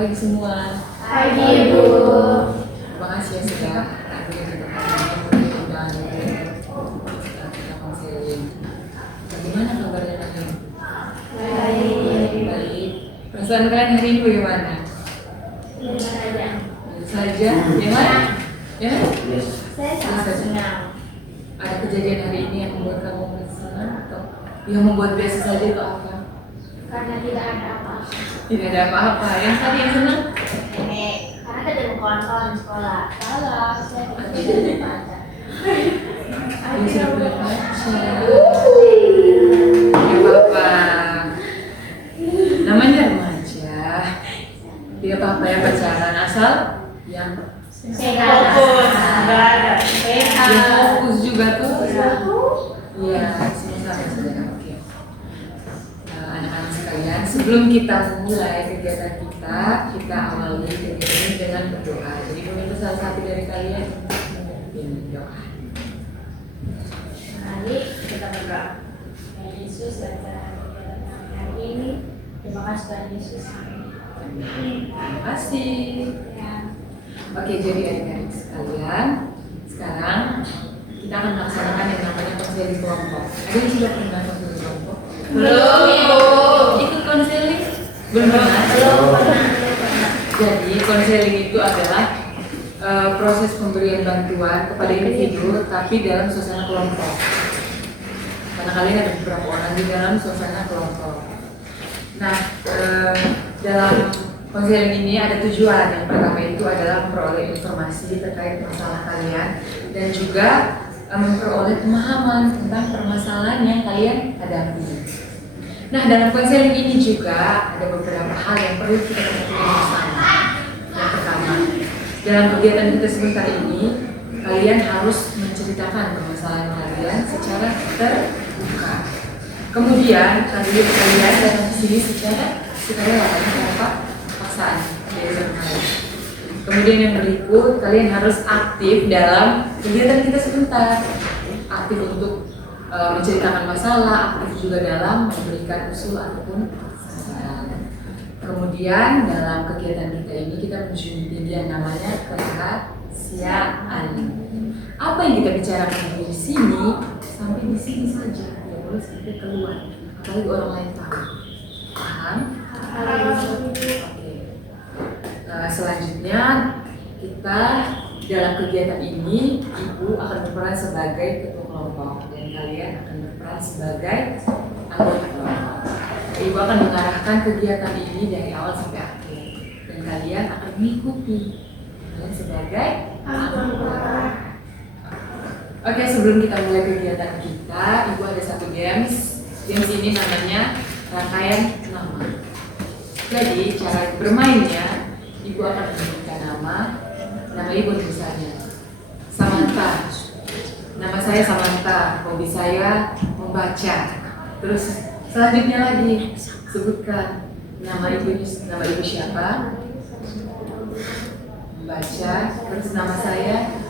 pagi semua. Pagi Ibu. Terima kasih ya sudah hadir di undangan kita konseling. Bagaimana kabarnya hari ini? Baik. Perasaan kalian hari ini bagaimana? Saja. Gimana? Ya? Saya sangat senang. Ada kejadian hari ini yang membuat kamu merasa senang atau yang membuat biasa saja atau apa? Karena tidak ada apa-apa. Tidak ada apa-apa. Yang tadi yang senang? Karena ketemu kawan-kawan di sekolah. Salah, saya tidak baca. Yang sudah boleh baca. Ya apa-apa. Namanya remaja. Tidak apa-apa ya pacaran asal yang Sehat. yang fokus juga tuh. Iya, semua sama saja. Oke. Anak-anak sekalian, sebelum kita mulai kegiatan kita awali kegiatan ini dengan berdoa. Jadi meminta salah satu dari kalian untuk memimpin doa. Mari kita berdoa. Ya Yesus, dan hari ini terima kasih Tuhan Yesus. Terima kasih. Ya. Oke, jadi adik-adik sekalian, sekarang kita akan melaksanakan yang namanya konseling kelompok. Ada yang sudah pernah konseling kelompok? Belum. Ikut konseling? Belum pernah? Jadi konseling itu adalah proses pemberian bantuan kepada individu, tapi dalam suasana kelompok. Karena kalian ada beberapa orang di dalam suasana kelompok. Nah, dalam konseling ini ada tujuan. Yang pertama itu adalah memperoleh informasi terkait masalah kalian dan juga memperoleh pemahaman tentang permasalahan yang kalian hadapi. Nah, dalam konseling ini juga ada beberapa hal yang perlu kita ketahui bersama. Yang pertama, dalam kegiatan kita sebentar ini, kalian harus menceritakan permasalahan kalian secara terbuka. Kemudian, kalian datang ke sini secara sukarela tanpa paksaan. Kemudian yang berikut, kalian harus aktif dalam kegiatan kita sebentar. Aktif untuk menceritakan masalah, aktif juga dalam memberikan usul ataupun saran. Kemudian dalam kegiatan kita ini kita menjunjung yang namanya kerahasiaan. Apa yang kita bicarakan di sini sampai di sini saja, tidak boleh sampai keluar, apalagi orang lain tahu. Paham? Oke. Selanjutnya kita dalam kegiatan ini Ibu akan berperan sebagai ketua kelompok dan kalian akan berperan sebagai anggota kelompok. Ibu akan mengarahkan kegiatan ini dari awal sampai akhir dan kalian akan mengikuti kalian sebagai anggota. Oke, sebelum kita mulai kegiatan kita, Ibu ada satu games. Games ini namanya rangkaian nama. Jadi cara bermainnya, Ibu akan memberikan nama Ibu misalnya Samantha. Nama saya Samantha, hobi saya membaca. Terus selanjutnya lagi sebutkan nama ibu siapa? Membaca. Terus nama saya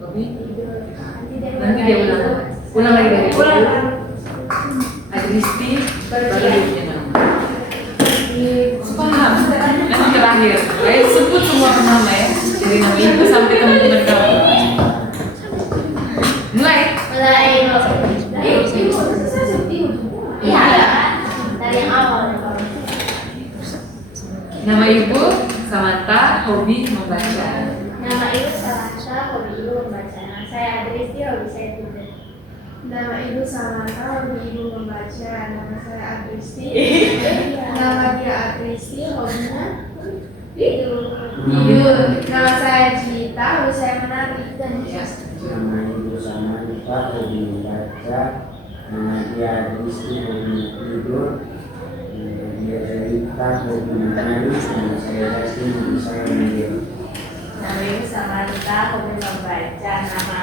hobi. Nanti dia ulang lagi dari ibu. Adristi baru dia punya nama. Paham? Nanti terakhir, sebut semua nama ya, dari nama ibu sampai teman-teman kamu. Mulai. Iya, dari yang awal. Nama ibu Samantha, hobi membaca. Nama ibu Samantha, hobi ibu membaca. Nama saya Adristi, hobi saya tidur. Nama ibu Samantha, hobi ibu membaca. Nama saya Adristi. Nama dia Adristi, hobinya tidur. Nama saya Cita, hobi saya menari. Dan Nama ibu Samantha, hobi membaca. Nama dia Adristi, hobi tidur. Nama dia Rita, hobi menari. Nama saya Rasti, hobi saya menari. Nama ibu Samantha, hobi membaca. Nama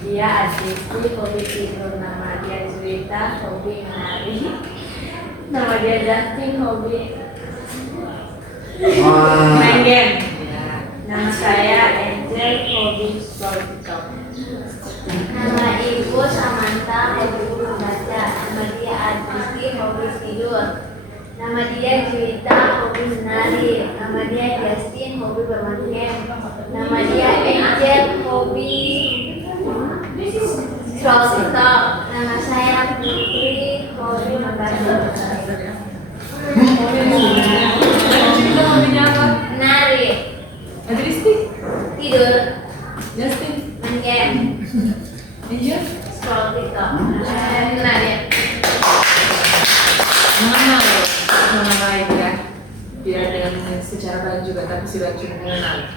dia Adristi, hobi tidur. Nama dia Juwita, hobi menari. Nama dia Justin, hobi main game. Nama saya Angel, hobi sportok. Nama ibu Samantha, hobi membaca. Nama dia Adristi, hobi tidur. Nama dia Juwita, hobi menari. Nama dia Justin, hobi bermain game. Nama dia Angel, hobi scroll TikTok. Nama saya Putri, hobi membaca. Juwita hobinya apa? Menari, Adristi? tidur, Justin? main game, Angel? scroll TikTok. Menari. Mengenal sama lain ya, biar dengan secara baik juga tapi sudah cukup mengenal.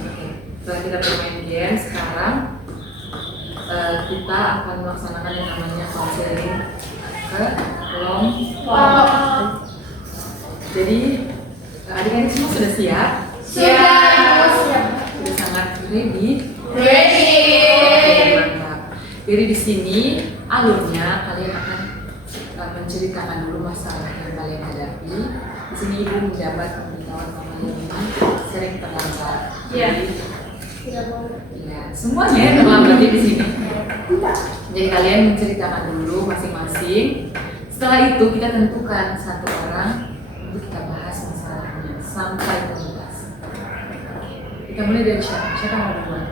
Oke, setelah kita bermain game, sekarang kita akan melaksanakan yang namanya konseling ke kelompok. Jadi adik-adik semua sudah siap? Siap. Sudah sangat ready? Ready. Mantap. Jadi di sini alurnya kalian akan menceritakan dulu masalah yang kalian hadapi. Di sini ibu menjabat pemberitahuan mamanya ini sering terlambat. Iya. Jadi, ya, semuanya terlambat di sini. Jadi kalian menceritakan dulu masing-masing. Setelah itu kita tentukan satu orang untuk kita bahas masalahnya sampai tuntas. Kita mulai dari siapa? Siapa yang mau duluan?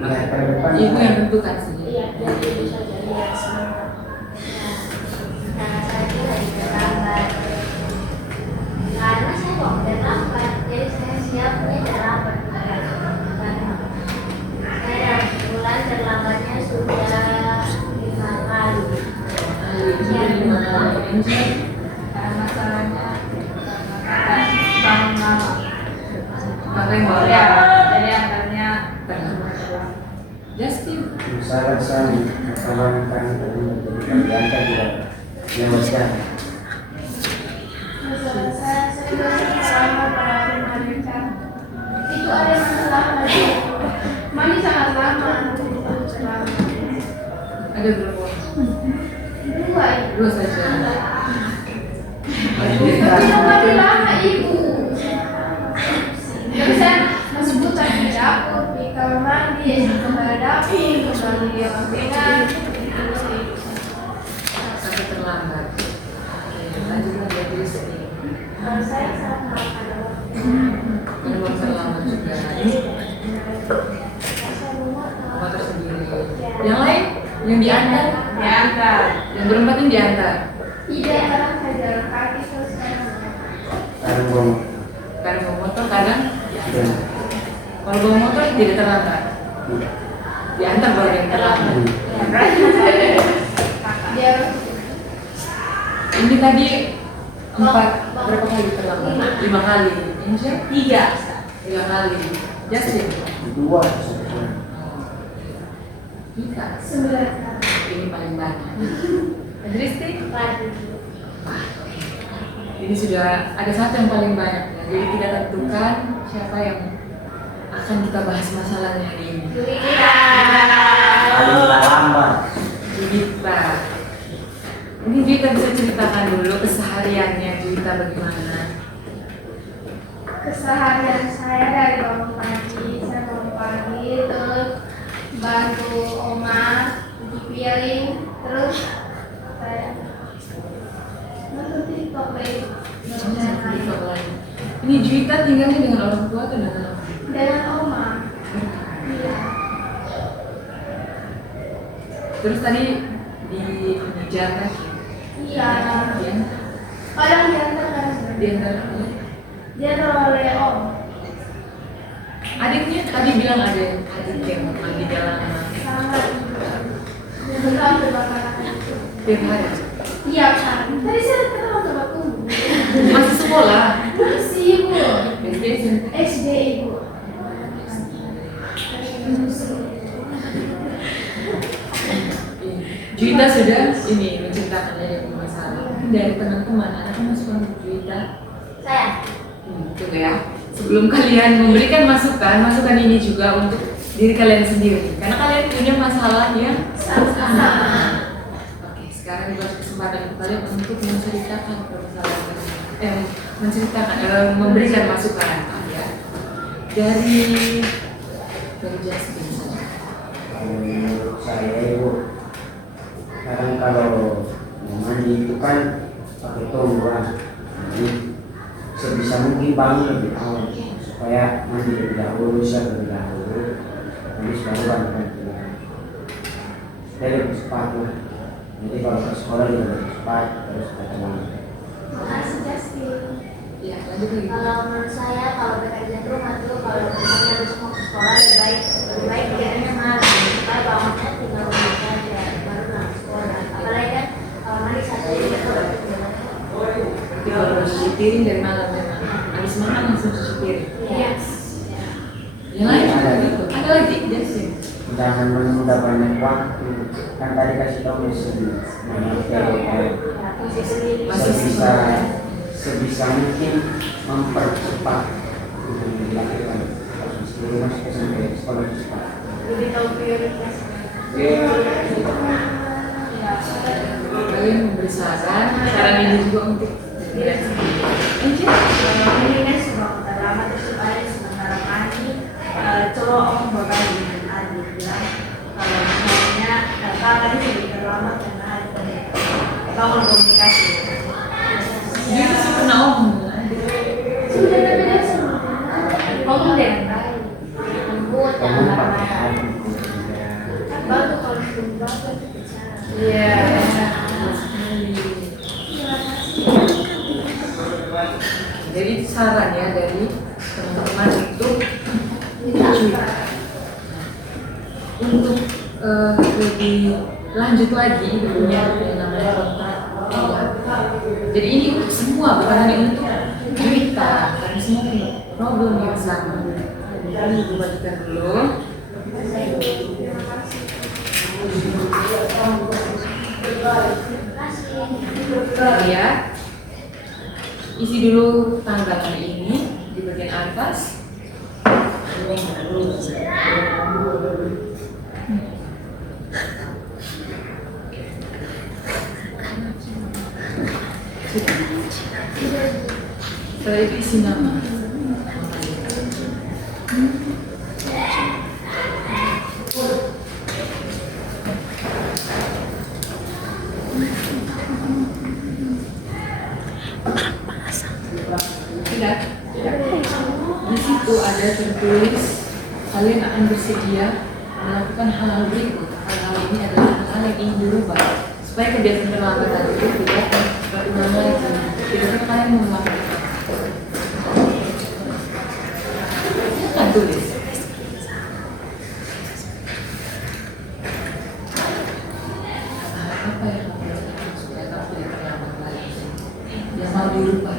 Nah, ke depan. Ibu yang tentukan sih. Iya, dari ibu saja. Iya, sebentar. Nah, saya lagi terlambat. Karena saya kok terlambat, jadi saya siapnya terlambat. Saya bulan terlambatnya sudah 5 kali. Karena masalahnya bangun malam. Kakak yang bawa Ya, jadi antaranya Justin. Salah satu masalah kan tadi menjadi pelajaran juga lewatkan. Masalah saya selama pada Marita. Itu ada masalah lagi. Mami sangat lama. Ada berapa orang? Dua ibu. Dua saja. Tapi nomornya lama ibu. Jadi saya masih buta di dapur, di kamar mandi, di kamar dapur, kembali di dengan. Sampai terlambat. Oke, lanjutkan dari Rizky. kalau saya sangat lama. Kan mau terlambat juga. Motor sendiri. Yang lain? Yang diantar? Diantar. Yang berempat ini diantar. Tidak kadang saya jalan kaki terus kadang. Sekarang bom. Kadang bawa motor, kadang diantar. Kalau bawa motor tidak terlambat. Diantar baru yang terlambat. Dia Ini tadi berapa kali terlambat? 5 kali. Angel? 3 kali. Justin? Dua. Kita. 9 kali. Ini paling banyak. Adristi? Wah, ini sudah ada satu yang paling banyak ya. Jadi kita tentukan siapa yang akan kita bahas masalahnya hari ini. Paling lambat. Juwita. Ini Juwita bisa ceritakan dulu kesehariannya Juwita bagaimana? Keseharian saya dari bangun pagi, saya bangun pagi terus bantu oma cuci piring, terus saya nonton TikTok lagi. Ini Juwita tinggalnya dengan orang tua atau dengan orang tua? Dengan oma. Iya. Terus tadi di Jakarta Iya. ya? Kadang diantar kan. Diantar Dia oleh om. adiknya tadi bilang ada adik yang lagi jalan Sangat. Dia betul terbakar itu. tiap hari. Tiap hari. Tadi saya ketemu sama kamu. Masih sekolah. Masih ibu. SD SMP. SD ibu. Juwita sudah ini menceritakan dari masalah dari teman-teman. Ada masukan untuk Juwita? Saya. Tunggu ya. Sebelum kalian memberikan masukan, masukan ini juga untuk diri kalian sendiri. Karena kalian punya masalah yang sama. Oke, sekarang diberi kesempatan kalian untuk menceritakan permasalahan memberikan masukan ya. Dari Justin saja. Menurut saya ibu, sekarang kalau kan pakai tungguan. Jadi sebisa mungkin bangun lebih awal supaya mandi lebih dahulu, siap lebih dahulu. Nanti baru bangun. Saya lebih cepat lah. Jadi kalau ke sekolah juga lebih cepat terus ketemu. Makasih Justin. Ya, lanjut lagi. Kalau menurut saya kalau bekerja di rumah tuh kalau misalnya harus mau ke sekolah lebih baik kerjanya malam supaya bangunnya tinggal rumah saja baru ke sekolah. Apalagi kan kalau mandi satu itu udah Jadi kalau cuci piring dari malam memang habis makan langsung cuci piring. Iya. Yang lain ada lagi Justin. Jangan menunda banyak waktu. Kan tadi kasih tahu banyak Fungsi sendiri. sebisa mungkin mempercepat dilakukan proses di rumah sampai sekolah cepat. Lebih tahu prioritas. Kalian memberi saran ini juga untuk Ini kan semua lama terus supaya sementara mandi cowok om bakal dengan adik bilang kalau misalnya kakak tadi sudah terlambat karena ada bangun komunikasi. dia sih pernah omong. Sudah beda semua. Ngomong dengan baik, lembut dan Kamu pakai marah-marah. hati. Baru kalau belum banget bicara. Iya. Jadi saran ya dari teman-teman itu untuk lebih lanjut lagi punya yang namanya kontrak. Jadi ini untuk semua bukan hanya untuk kita, karena semua punya problem yang sama. Jadi ibu bagikan dulu. Ya, isi dulu tanggal hari ini di bagian atas. Setelah itu isi nama. Tidak. Di situ ada tertulis kalian akan bersedia melakukan hal-hal berikut. Hal-hal ini adalah hal-hal yang ingin dirubah supaya kebiasaan terlambat itu tidak terulang lagi. Tidak kalian mau melakukan. Silakan tulis. Apa yang kamu lakukan supaya kamu tidak terlambat lagi? Yang mau dirubah.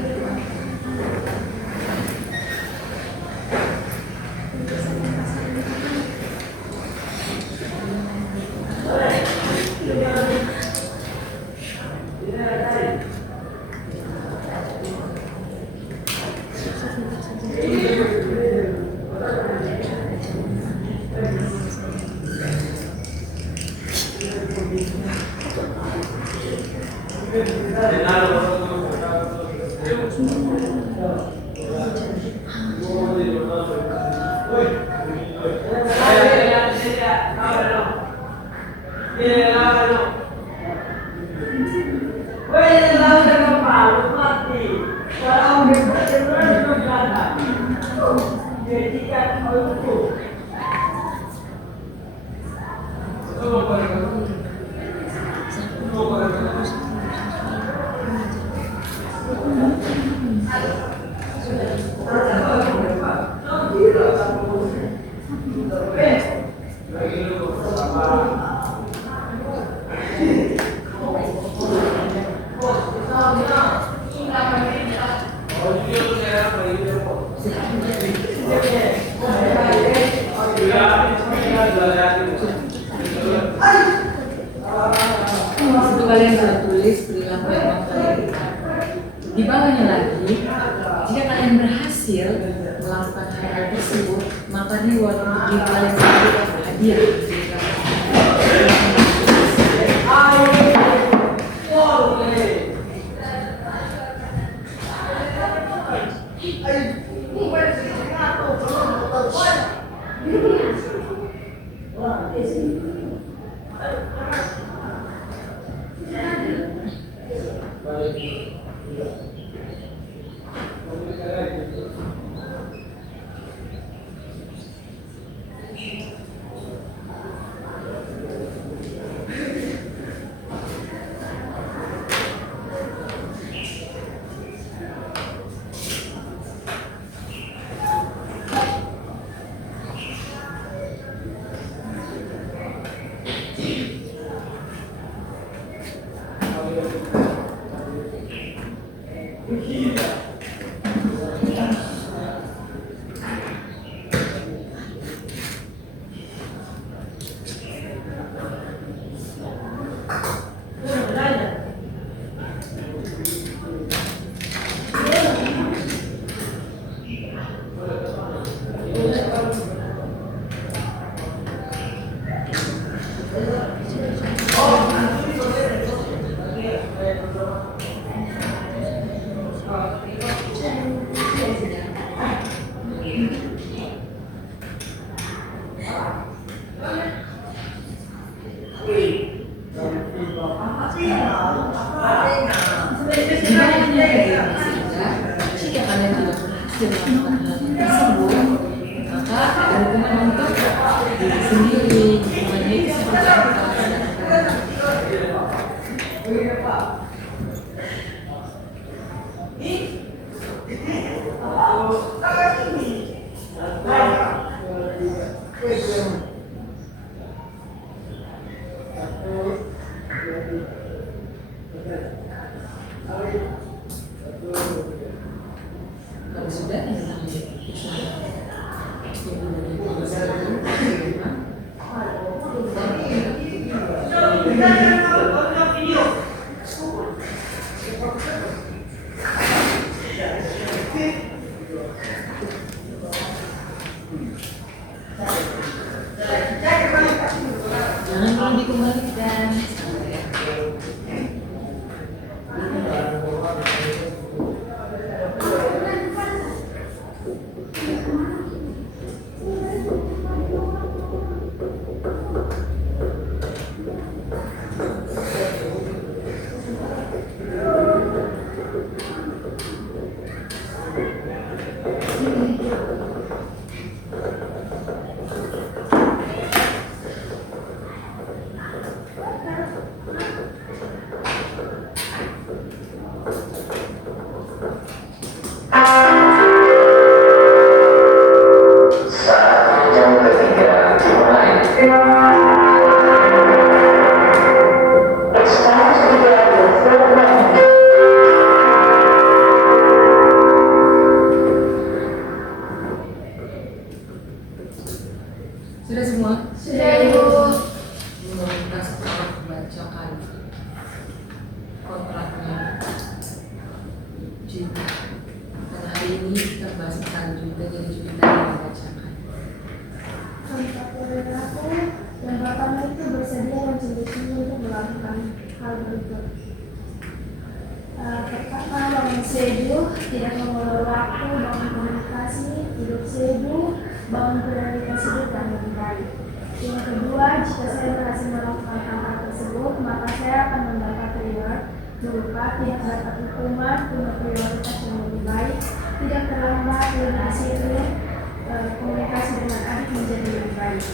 Itu kalian sudah tulis perilaku yang mau kalian. Di bawahnya lagi, jika kalian berhasil melakukan hal tersebut, maka reward untuk diri kalian sendiri adalah hadiah. Jika kalian tidak berhasil melakukan hal tersebut, maka ada hukuman untuk diri sendiri. Hukumannya itu seperti apa? Kalau sudah tentang jangan perlu dikembalikan. Sudah semua? Sudah Ibu. Minoritas tolong bacakan kontraknya Juwita. Karena hari ini kita bahas tentang Juwita, jadi Juwita yang membacakan. Kontrak dari aku yang pertama itu bersedia dan sungguh-sungguh untuk melakukan hal berikut. Pertama, bangun seduh, tidak mengulur waktu, bangun komunikasi, hidup seduh, bangun prioritas hidup yang lebih baik. Yang kedua, jika saya berhasil melakukan hal tersebut, maka saya akan mendapat reward berupa tidak dapat hukuman, punya prioritas yang lebih baik, tidak terlambat, lebih sering, komunikasi dengan adik menjadi lebih baik.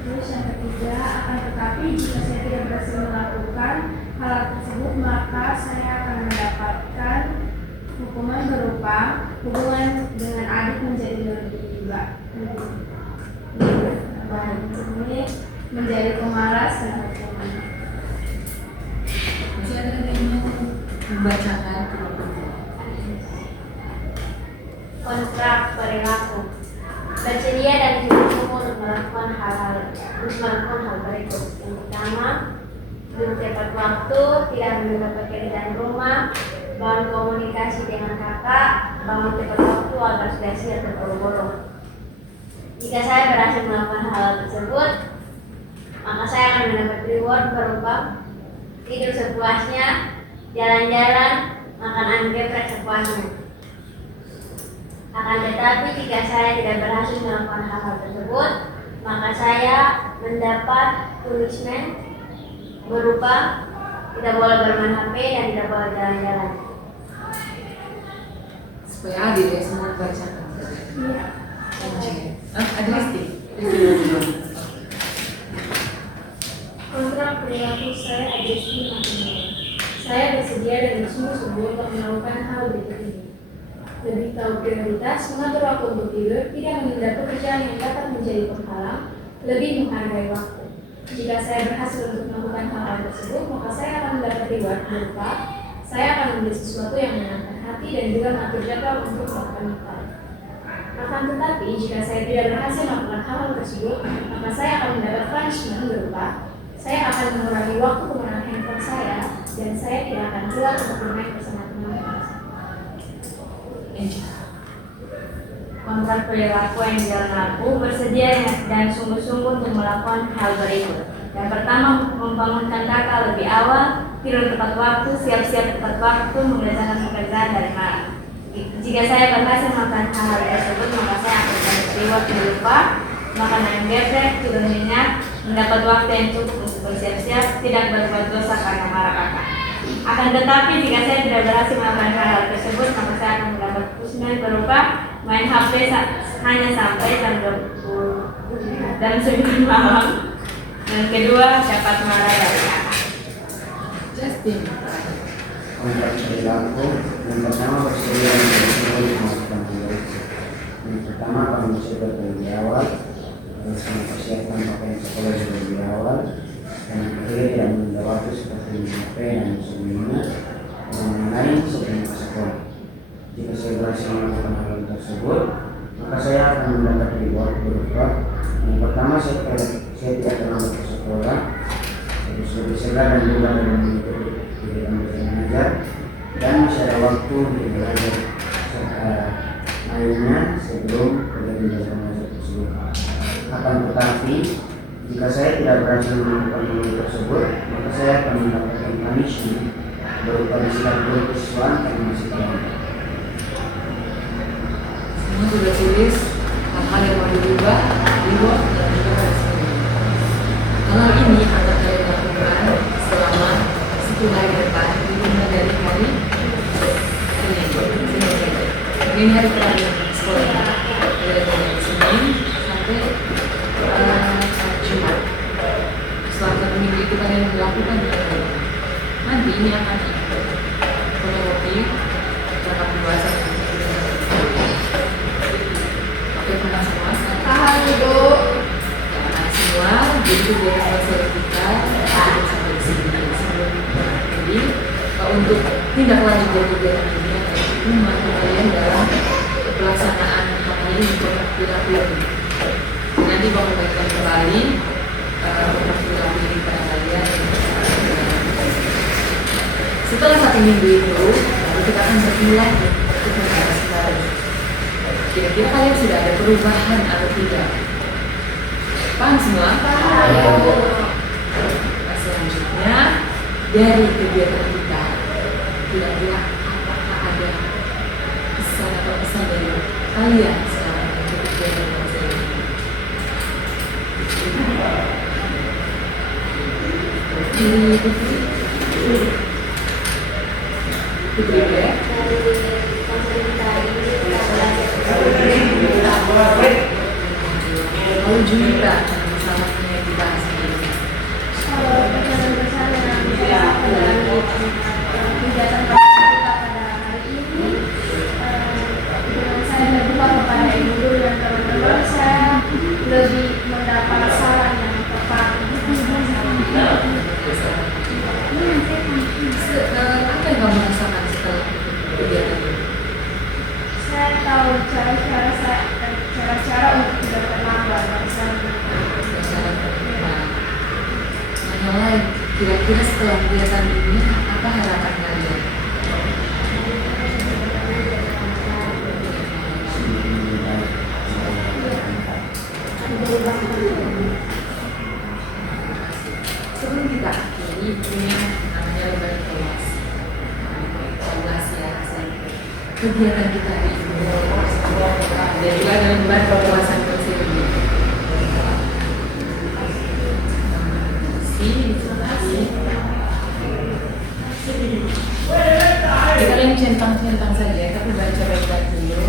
Terus yang ketiga, akan tetapi jika saya tidak berhasil melakukan hal tersebut, maka saya akan mendapatkan hukuman berupa hubungan dengan adik menjadi lebih baik. Ini menjadi pemalas dan hukuman. Masih ada yang ingin membacakan? Kontrak perilaku. Bersedia dan sungguh-sungguh untuk melakukan hal berikut. Yang pertama, duduk tepat waktu, tidak menunda pekerjaan rumah, bangun komunikasi dengan kakak, bangun tepat waktu agar sudah siap terburu-buru. Jika saya berhasil melakukan hal tersebut, maka saya akan mendapat reward berupa tidur sepuasnya, jalan-jalan, makan anggrek sepuasnya. Akan tetapi jika saya tidak berhasil melakukan hal tersebut, maka saya mendapat punishment berupa tidak boleh bermain HP dan tidak boleh jalan-jalan. Supaya adil ya, semua bacakan. Iya. Ada listi? Kontrak perilaku saya Adisti Makinur. Saya bersedia dan bersungguh-sungguh untuk melakukan hal berikut ini. Lebih tahu prioritas, mengatur waktu untuk tidur, tidak menunda pekerjaan yang dapat menjadi penghalang, lebih menghargai waktu. Jika saya berhasil untuk melakukan hal tersebut, maka saya akan mendapat reward berupa saya akan membeli sesuatu yang menyenangkan hati dan juga mengatur jadwal untuk melakukan hal. Akan tetapi, jika saya tidak berhasil melakukan hal tersebut, maka saya akan mendapat punishment berupa saya akan mengurangi waktu penggunaan handphone saya dan saya tidak akan keluar untuk bermain bersama teman-teman. Kontrak perilaku yang dijalankan aku bersedia dan sungguh-sungguh untuk melakukan hal berikut. Yang pertama, membangunkan kakak lebih awal, tidur tepat waktu, siap-siap tepat waktu, mengerjakan pekerjaan dari malam. Jika saya berhasil melakukan hal tersebut, maka saya akan mendapat reward berupa makanan yang geprek, tidur nyenyak, mendapat waktu yang cukup untuk bersiap-siap tidak berbuat dosa karena marah kakak. Akan tetapi jika saya tidak berhasil melakukan hal tersebut, maka saya akan mendapat punishment berupa main HP hanya sampai jam 20 dan 9 malam. Dan kedua, dapat marah dari kakak. Justin. Kontrak perilaku yang pertama bersedia untuk melakukan pembaruan. Yang pertama kamu bersedia lebih awal, terus mempersiapkan pakaian sekolah lebih awal, dan yang ketiga tidak menunda waktu seperti HP dan sebelumnya orang lain sebelum ke sekolah. Jika saya berhasil melakukan hal tersebut, maka saya akan mendapat reward berupa yang pertama saya tidak terlambat ke sekolah, terus lebih segar dan juga dalam mengikuti kegiatan belajar dan masih ada waktu untuk belajar lainnya sebelum kegiatan belajar tersebut. Akan tetapi jika saya tidak berhasil melakukan hal tersebut, maka saya akan mendapatkan punishment berupa diskon kesiswaan karena masih terlambat. Semua sudah tulis hal-hal yang mau dirubah, reward dan juga respon. Hal ini akan kalian lakukan selama 10 hari depan, dimulai dari hari Senin. Ini hari terakhir sekolah, dari Senin sampai Jumat. Selama 1 minggu itu kalian melakukan nanti ini akan ikut fotokopi cara pembahasan pakai pernah semua Tahan Ibu. semua jadi itu biar selesai kita cukup sampai di sini. Jadi untuk tindak lanjut dari kegiatan ini adalah membantu kalian dalam pelaksanaan hal ini mencetak perilaku ini. Nanti bakal bagikan kembali perilaku ini pada kalian. Setelah 1 minggu itu, lalu kita akan bermulai untuk membahas kembali. Kira-kira kalian sudah ada perubahan atau tidak? Paham semua? Nah, selanjutnya dari kegiatan kita, kira-kira apakah ada pesan atau pesan dari kalian sekarang untuk kegiatan belajar ini? Putri ya? Lalu Junita sama yang dibahas ini. Kalau pesan-pesan yang bisa aku dari kegiatan kita pada hari ini, dengan saya berdoa kepada Ibu Guru dan teman-teman, saya lebih mendapat saran yang tepat. Apa yang kamu rasakan setelah kegiatan ini? Saya tahu cara-cara untuk tidak terlambat dan saya Yang lain, kira-kira setelah kegiatan ini apa harapan kalian? Sebelum kita akhiri, ini namanya lembar evaluasi. Evaluasi ya, kegiatan kita hari ini. Dan juga ada lembar kepuasan konseling. Kalian centang-centang saja, tapi baca baik-baik dulu.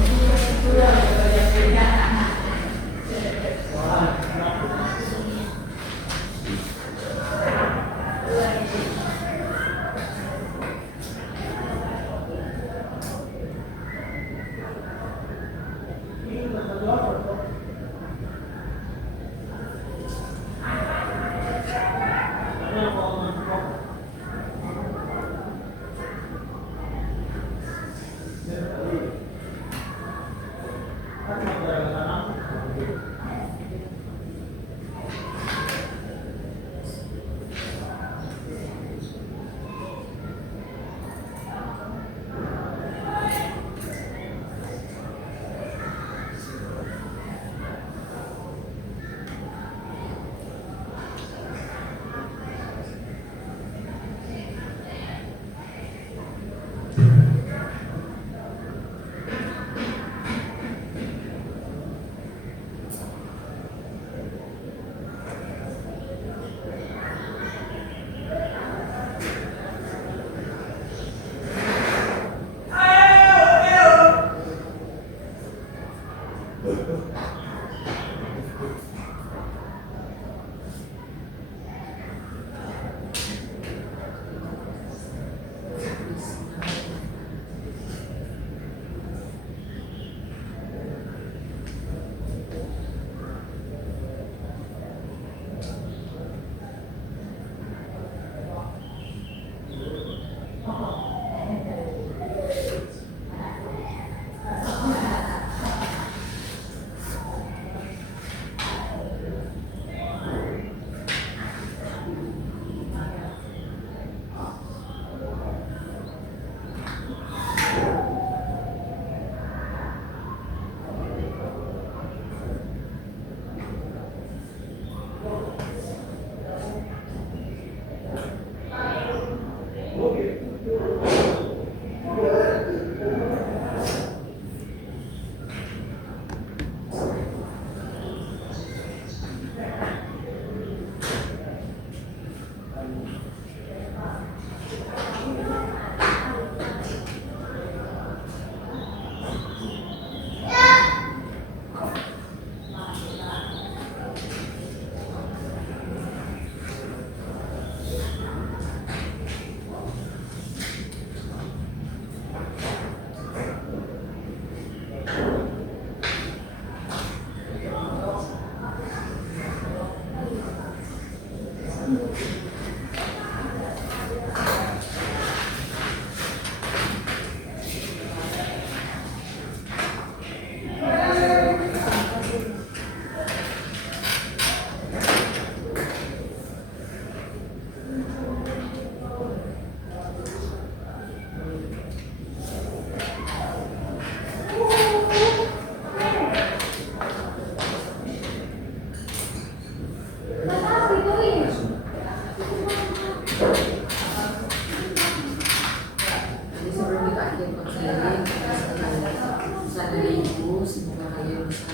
kalian bisa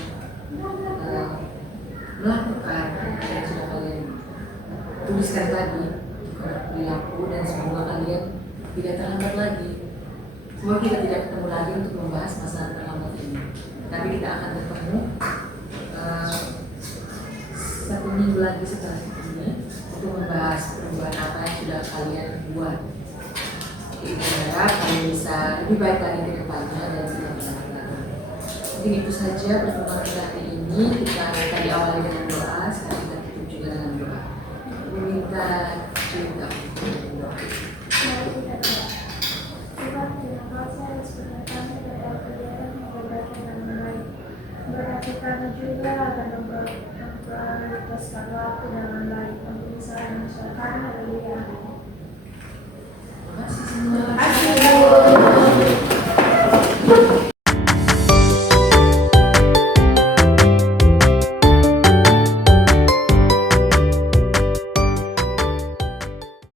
melakukan apa yang sudah kalian tuliskan tadi perilaku, dan semoga kalian tidak terlambat lagi. Semoga kita tidak ketemu lagi untuk membahas masalah terlambat ini, tapi kita akan bertemu 1 minggu lagi setelah ini untuk membahas perubahan apa yang sudah kalian buat. Kita harap kalian bisa lebih baik lagi ke depannya dan tidak terlambat lagi. Mungkin itu saja pertemuan kita hari ini. Kita tadi awali dengan doa, sekarang kita tutup juga dengan doa. Meminta juga doa. Mari kita doa. Tuhan, terima kasih atas perhatianmu pada kegiatan mengobati yang baik. Berarti kami juga akan memprioritaskan waktu dengan baik untuk bisa menyesuaikan haleluya. Terima kasih semua. Terima kasih, Bu.